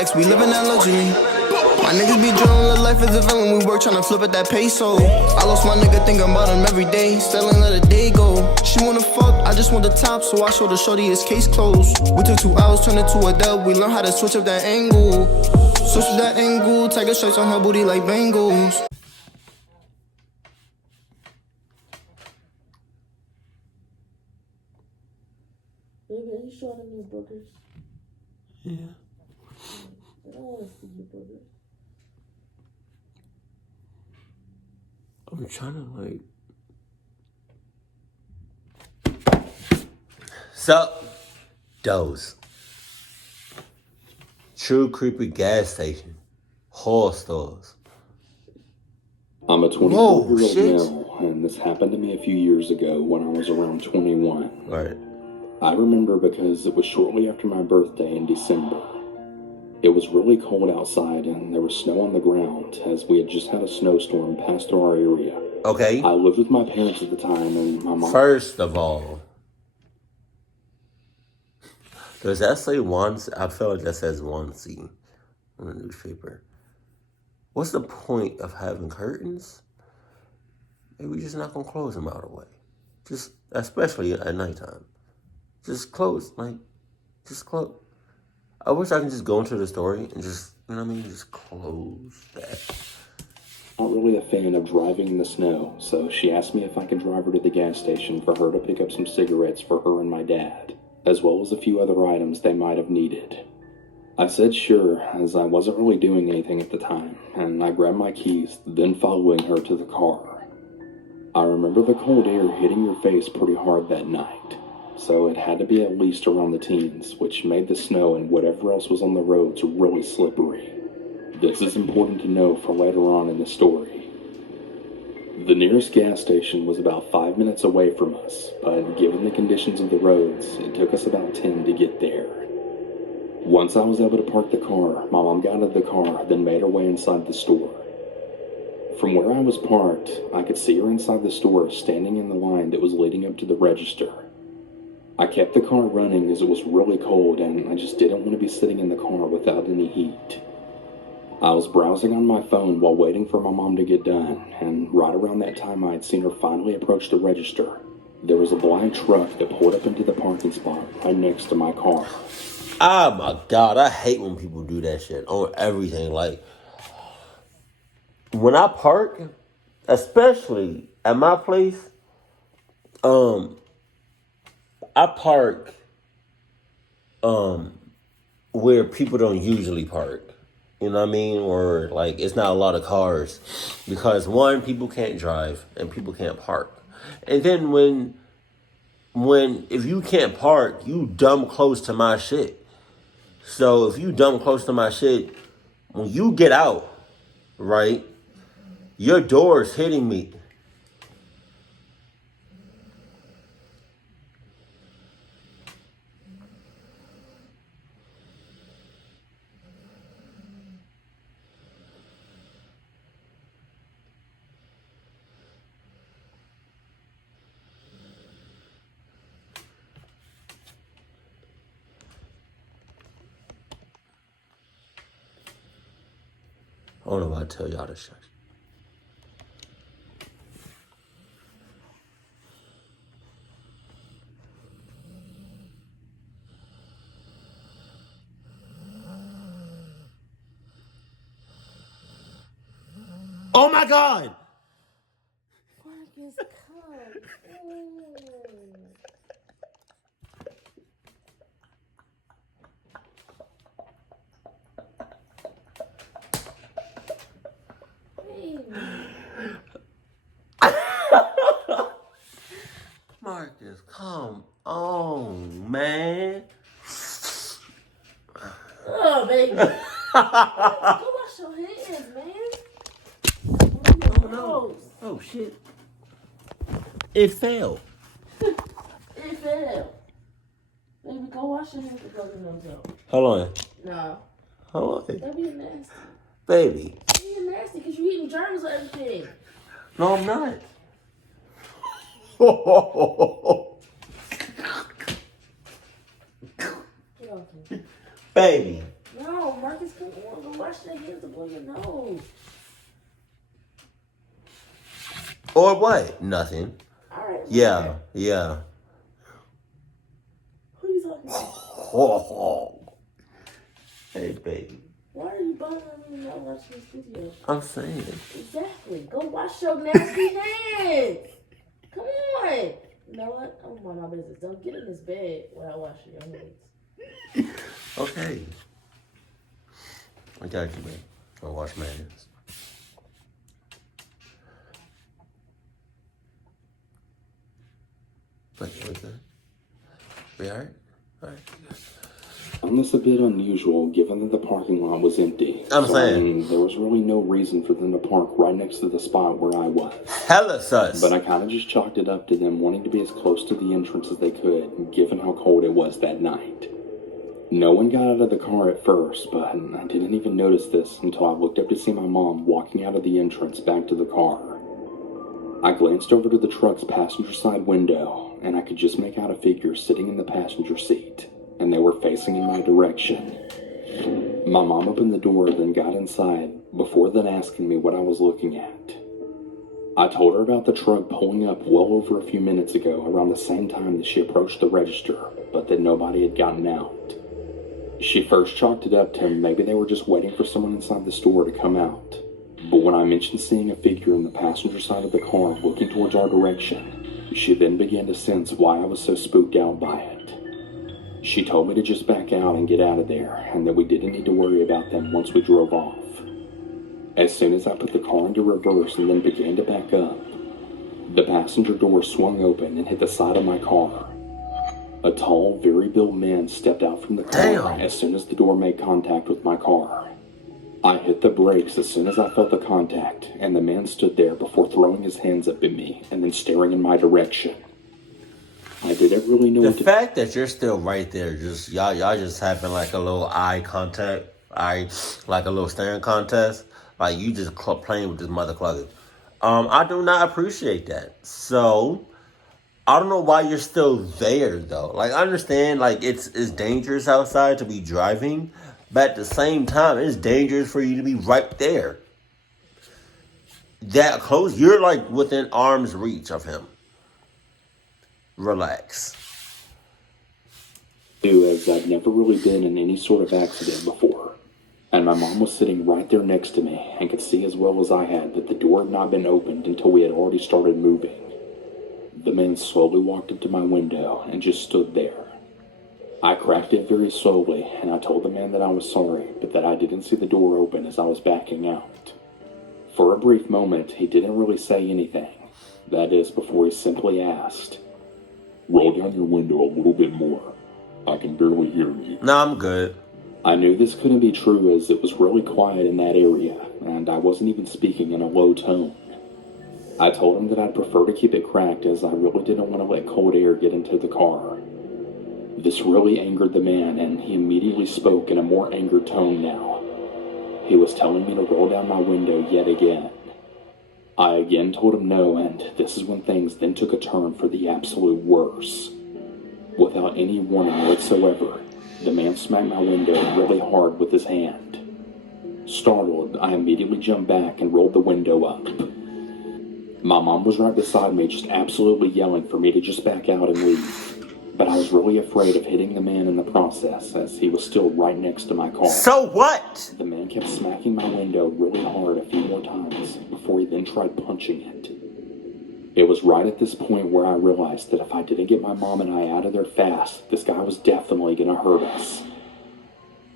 relax, we living that luxury. My niggas be drilling, live life as a villain. We work tryna flip at that peso. I lost my nigga, thinking about him every day. Still ain't let a day go. She wanna fuck, I just want the top, so I showed the shorty his case closed. We took 2 hours, turned it to a dub. We learned how to switch up that angle. Switch up that angle, tiger stripes on her booty like Bengals. Baby, are you showing them your boogers? Yeah. I don't want to see your boogers. I'm trying to Sup, Dose. True creepy gas station. Horror stores. I'm a 24-year-old male, and this happened to me a few years ago when I was around 21. Right. I remember because it was shortly after my birthday in December. It was really cold outside and there was snow on the ground as we had just had a snowstorm pass through our area. Okay. I lived with my parents at the time and my mom... First of all, does that say Wansee? I feel like that says Wansee on the newspaper. What's the point of having curtains? Maybe we're just not going to close them all the way. Just, especially at nighttime. Just close, just close. I wish I could just go into the story and just, you know what I mean, just close that. Not really a fan of driving in the snow, so she asked me if I could drive her to the gas station for her to pick up some cigarettes for her and my dad, as well as a few other items they might have needed. I said sure, as I wasn't really doing anything at the time, and I grabbed my keys, then following her to the car. I remember the cold air hitting your face pretty hard that night, so it had to be at least around the teens, which made the snow and whatever else was on the roads really slippery. This is important to know for later on in the story. The nearest gas station was about 5 minutes away from us, but given the conditions of the roads, it took us about 10 to get there. Once I was able to park the car, my mom got out of the car, then made her way inside the store. From where I was parked, I could see her inside the store standing in the line that was leading up to the register. I kept the car running as it was really cold and I just didn't want to be sitting in the car without any heat. I was browsing on my phone while waiting for my mom to get done, and right around that time I had seen her finally approach the register. There was a black truck that pulled up into the parking spot right next to my car. Oh my God, I hate when people do that shit on everything. Like, when I park, especially at my place, I park where people don't usually park. You know what I mean? Or like it's not a lot of cars. Because one, people can't drive and people can't park. And then if you can't park, you dumb close to my shit. So if you dumb close to my shit, when you get out, right, your door's hitting me. I don't know why I tell y'all this shit. Oh my God! Marcus, come on. Marcus, come on, man. Oh, baby. Go wash your hands, man. Oh no. Oh shit. It fell. It fell. Baby, go wash your hands before you know. Hold on. No. Hold on. Don't be nasty. Baby. You're nasty because you're eating germs or everything. No, I'm not. Get off me. Baby. No, on, Marcus. Come on. Go wash your hands up on your nose. Or what? Nothing. All right. Yeah, yeah. Who you talking to? Hey, baby. Why are you bothering me not watching this video? I'm saying. Exactly. Go wash your nasty hands. Come on. You know what? I'm on my business. Don't get in this bed without washing your hands. Okay. I got you, man. I'll wash my hands. Like, we good? We alright? Alright. Found this a bit unusual given that the parking lot was empty. I'm saying. There was really no reason for them to park right next to the spot where I was. Hella sus. But I kind of just chalked it up to them wanting to be as close to the entrance as they could, given how cold it was that night. No one got out of the car at first, but I didn't even notice this until I looked up to see my mom walking out of the entrance back to the car. I glanced over to the truck's passenger side window, and I could just make out a figure sitting in the passenger seat, and they were facing in my direction. My mom opened the door, then got inside, before then asking me what I was looking at. I told her about the truck pulling up well over a few minutes ago, around the same time that she approached the register, but that nobody had gotten out. She first chalked it up to maybe they were just waiting for someone inside the store to come out. But when I mentioned seeing a figure in the passenger side of the car looking towards our direction, she then began to sense why I was so spooked out by it. She told me to just back out and get out of there, and that we didn't need to worry about them once we drove off. As soon as I put the car into reverse and then began to back up, the passenger door swung open and hit the side of my car. A tall, very built man stepped out from the car as soon as the door made contact with my car. I hit the brakes as soon as I felt the contact, and the man stood there before throwing his hands up at me and then staring in my direction. I didn't really know The what to... fact that you're still right there, just y'all just having like a little eye contact, like a little staring contest, like you just playing with this mother clucker. I do not appreciate that. So I don't know why you're still there though. Like I understand, like it's dangerous outside to be driving, but at the same time, it's dangerous for you to be right there. That close, you're like within arm's reach of him. Relax. As I'd never really been in any sort of accident before. And my mom was sitting right there next to me and could see as well as I had that the door had not been opened until we had already started moving. The man slowly walked up to my window and just stood there. I cracked it very slowly, and I told the man that I was sorry, but that I didn't see the door open as I was backing out. For a brief moment, he didn't really say anything. That is, before he simply asked, "Roll down your window a little bit more. I can barely hear you." Nah, I'm good. I knew this couldn't be true as it was really quiet in that area, and I wasn't even speaking in a low tone. I told him that I'd prefer to keep it cracked as I really didn't want to let cold air get into the car. This really angered the man, and he immediately spoke in a more angered tone now. He was telling me to roll down my window yet again. I again told him no, and this is when things then took a turn for the absolute worse. Without any warning whatsoever, the man smacked my window really hard with his hand. Startled, I immediately jumped back and rolled the window up. My mom was right beside me, just absolutely yelling for me to just back out and leave. But I was really afraid of hitting the man in the process, as he was still right next to my car. So what? The man kept smacking my window really hard a few more times before he then tried punching it. It was right at this point where I realized that if I didn't get my mom and I out of there fast, this guy was definitely going to hurt us.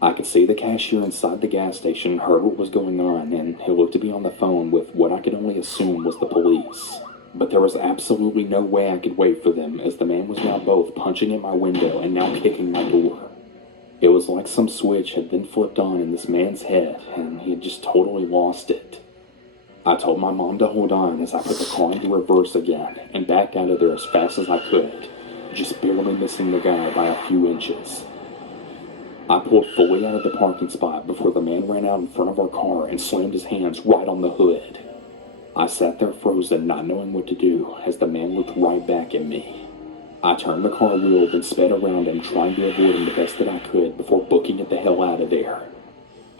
I could see the cashier inside the gas station heard what was going on, and he looked to be on the phone with what I could only assume was the police. But there was absolutely no way I could wait for them, as the man was now both punching at my window and now kicking my door. It was like some switch had been flipped on in this man's head, and he had just totally lost it. I told my mom to hold on as I put the car into reverse again and backed out of there as fast as I could, just barely missing the guy by a few inches. I pulled fully out of the parking spot before the man ran out in front of our car and slammed his hands right on the hood. I sat there frozen, not knowing what to do, as the man looked right back at me. I turned the car wheel and sped around him, trying to avoid him the best that I could before booking it the hell out of there.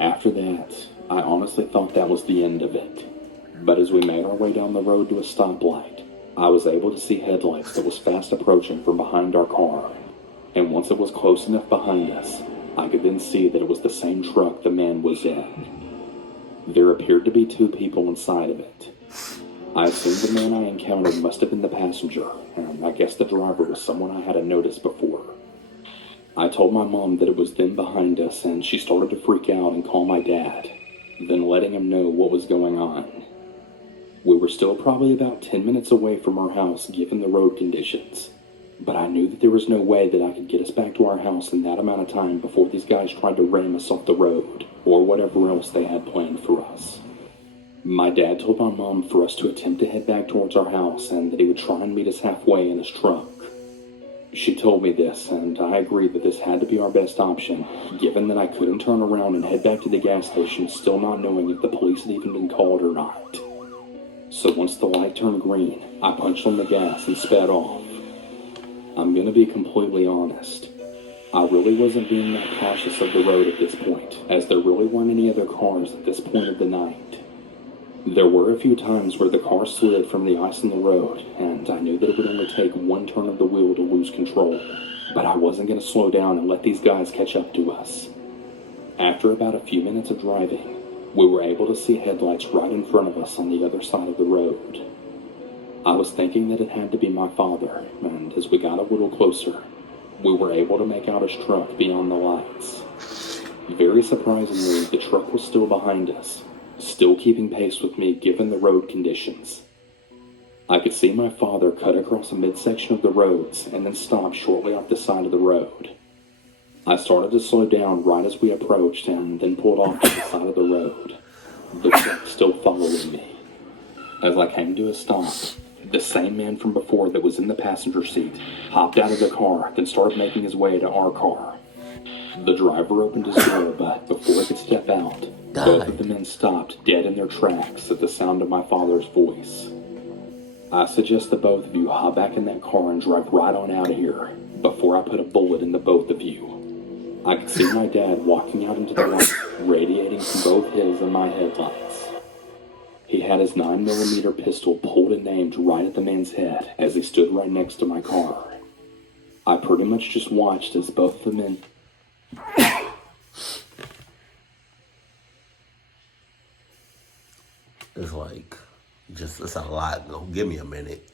After that, I honestly thought that was the end of it. But as we made our way down the road to a stoplight, I was able to see headlights that was fast approaching from behind our car. And once it was close enough behind us, I could then see that it was the same truck the man was in. There appeared to be 2 people inside of it. I assumed the man I encountered must have been the passenger, and I guess the driver was someone I hadn't noticed before. I told my mom that it was them behind us, and she started to freak out and call my dad, then letting him know what was going on. We were still probably about 10 minutes away from our house given the road conditions, but I knew that there was no way that I could get us back to our house in that amount of time before these guys tried to ram us off the road, or whatever else they had planned for us. My dad told my mom for us to attempt to head back towards our house and that he would try and meet us halfway in his truck. She told me this, and I agreed that this had to be our best option, given that I couldn't turn around and head back to the gas station still not knowing if the police had even been called or not. So once the light turned green, I punched on the gas and sped off. I'm gonna be completely honest. I really wasn't being that cautious of the road at this point, as there really weren't any other cars at this point of the night. There were a few times where the car slid from the ice in the road, and I knew that it would only take one turn of the wheel to lose control, but I wasn't going to slow down and let these guys catch up to us. After about a few minutes of driving, we were able to see headlights right in front of us on the other side of the road. I was thinking that it had to be my father, and as we got a little closer, we were able to make out his truck beyond the lights. Very surprisingly, the truck was still behind us, still keeping pace with me given the road conditions. I could see my father cut across a midsection of the roads and then stop shortly off the side of the road. I started to slow down right as we approached and then pulled off to the side of the road, the truck still following me. As I came to a stop, the same man from before that was in the passenger seat hopped out of the car, then started making his way to our car. The driver opened his door, but before he could step out, both of the men stopped dead in their tracks at the sound of my father's voice. I suggest that both of you hop back in that car and drive right on out of here before I put a bullet in the both of you. I could see my dad walking out into the light, radiating from both his and my headlights. He had his 9mm pistol pulled and aimed right at the man's head as he stood right next to my car. I pretty much just watched as both of the men... It's like, it's a lot. Give me a minute.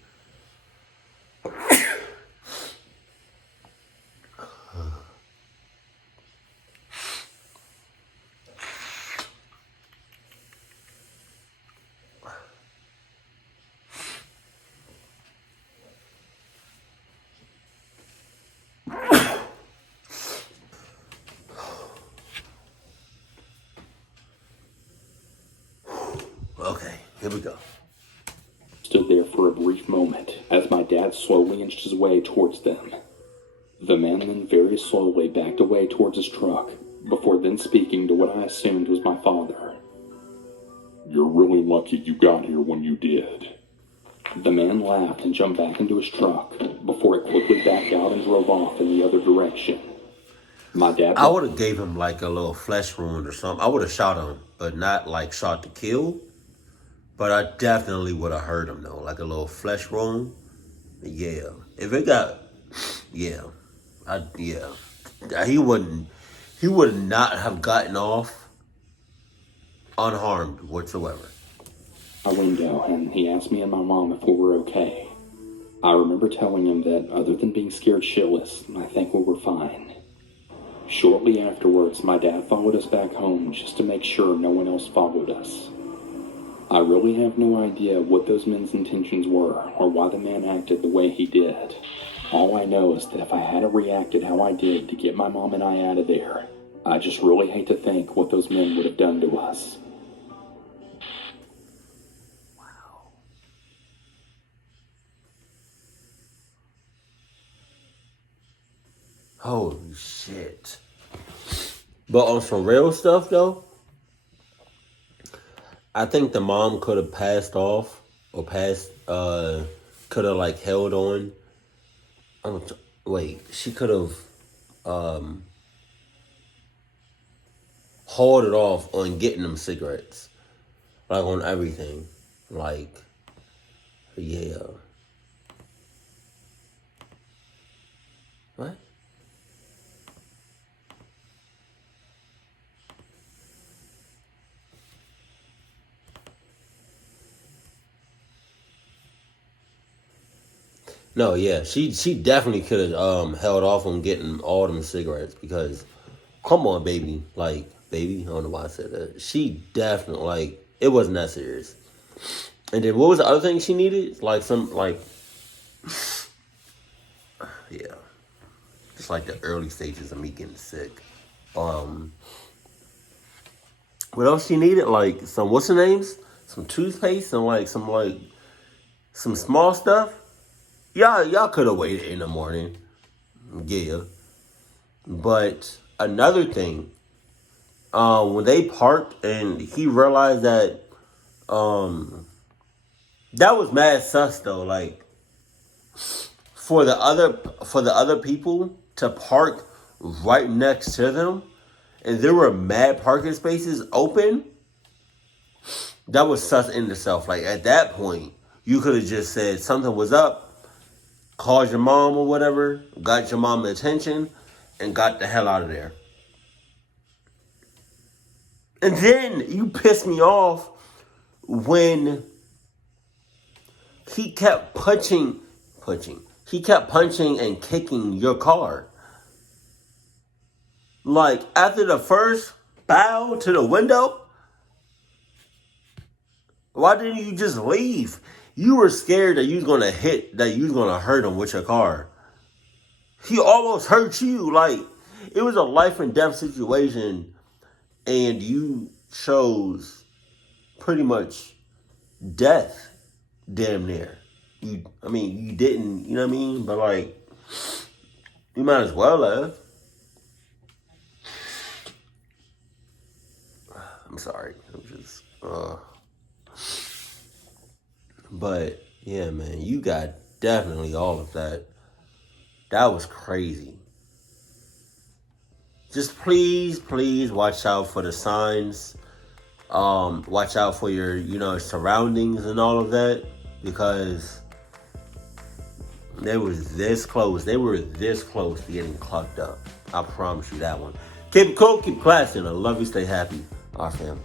Okay, here we go. Stood there for a brief moment as my dad slowly inched his way towards them. The man then very slowly backed away towards his truck before then speaking to what I assumed was my father. "You're really lucky you got here when you did." The man laughed and jumped back into his truck before it quickly backed out and drove off in the other direction. My dad... I would have gave him like a little flesh wound or something. I would have shot him, but not like shot to kill. But I definitely would have hurt him though, like a little flesh wound. Yeah, if it got, yeah, he would not have gotten off unharmed whatsoever. A window, and he asked me and my mom if we were okay. I remember telling him that other than being scared shitless, I think we were fine. Shortly afterwards, my dad followed us back home just to make sure no one else followed us. I really have no idea what those men's intentions were or why the man acted the way he did. All I know is that if I hadn't reacted how I did to get my mom and I out of there, I just really hate to think what those men would have done to us. Wow. Holy shit. But on some real stuff though, I think the mom could have passed off or could have like held on. She could have, hauled it off on getting them cigarettes. Like, on everything. Like, yeah. What? No, yeah, she definitely could have held off on getting all them cigarettes because, come on, baby, like, baby, I don't know why I said that. She definitely, like, it wasn't that serious. And then what was the other thing she needed? Like some, like, yeah, just like the early stages of me getting sick. What else she needed? Like some, what's the names? Some toothpaste and like some small stuff. Y'all could have waited in the morning. Yeah. But another thing, when they parked and he realized that, that was mad sus though. Like for the other people to park right next to them, and there were mad parking spaces open. That was sus in itself. Like at that point, you could have just said something was up, called your mom or whatever, got your mom attention, and got the hell out of there. And then you pissed me off when he kept punching. He kept punching and kicking your car. Like after the first bow to the window, why didn't you just leave? You were scared that you was gonna hurt him with your car. He almost hurt you. Like it was a life and death situation, and you chose pretty much death, damn near. You didn't, you know what I mean? But like, you might as well have. I'm sorry. I'm just, But, yeah, man, you got definitely all of that. That was crazy. Just please watch out for the signs. Watch out for your, surroundings and all of that. Because they was this close. They were this close to getting clocked up. I promise you that one. Keep it cool, keep classy, and I love you. Stay happy. Our family.